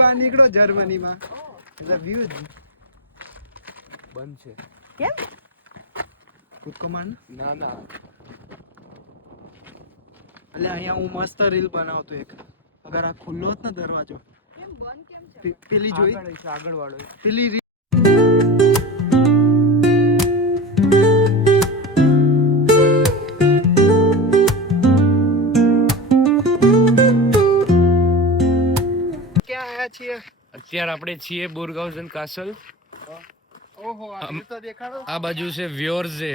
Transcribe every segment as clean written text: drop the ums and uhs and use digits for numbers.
બહાર નીકળો જર્મનીમાં એટલે વ્યૂ જ બંધ છે. કેમ? કૂદકો માર ના એટલે અહીંયા હું મસ્ત રીલ બનાવતો એક અગર આ ખુલ્લો હોત ને દરવાજો કેમ બંધ કેમ છે? પેલી જોઈ આગળ વાળો પેલી રીલ ક્યાં આયા છીએ? અત્યારે આપણે છીએ બોરગાઉઝન કાસલ. ઓહો આ view તો દેખાડો. આ બાજુ છે વ્યોર્ઝે.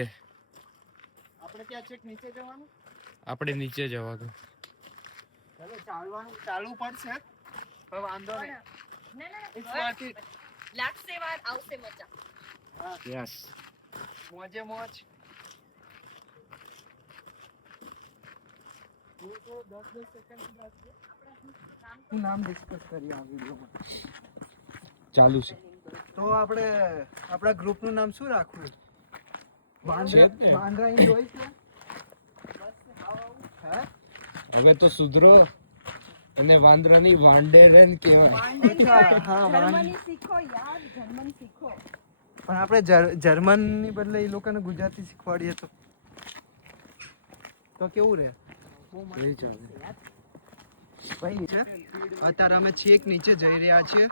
આપણે ક્યાં છેક નીચે જવાનું? આપણે નીચે જવાનું. ચાલો ચાલવું પડશે પણ વાંધો નહીં. It's worth it. લાગશે વાર આવશે મજા. યસ. મોજે મોજ. હું નામ ડિસ્કસ કરીએ આ વિડીયોમાં. ચાલુ છે. તો આપણે આપણા ગ્રુપનું નામ શું રાખવું? છે જ ને. વાંદરા એન્જોય છે. હે? હવે તો સુધરો અને વાંદરાની વાંડેરન કહેવાય. અચ્છા, હા, જર્મની શીખો યાર, જર્મન શીખો. પણ આપણે જર્મનની બદલે એ લોકોને ગુજરાતી શીખવાડીએ તો કેવું રહે? એ ચાલે. ભાઈ છે અત્યારે અમે છેક નીચે જઈ રહ્યા છીએ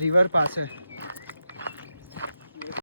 રિવર પાસે.